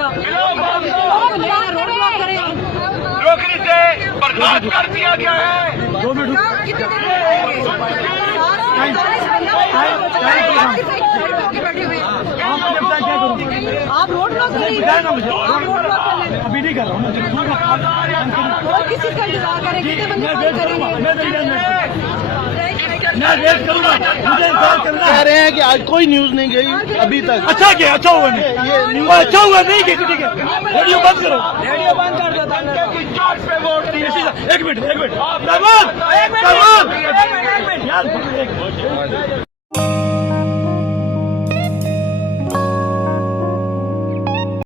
जाएगा। नौकरी से बर्खास्त कर दिया गया है। 2 मिनट आप रोड ब्लॉक करिए। अभी नहीं कर रहा हूँ, किसी का इंतजार करें, कितने बंदे कॉल करेंगे। मैं वेट करूँगा, मुझे इंतजार करना। कह रहे हैं कि आज कोई न्यूज नहीं गई अभी तक। अच्छा क्या? अच्छा हुआ नहीं, ये अच्छा हुआ नहीं गई। ठीक है, रेडियो बंद करो, रेडियो बंद कर दो। एक मिनट यार।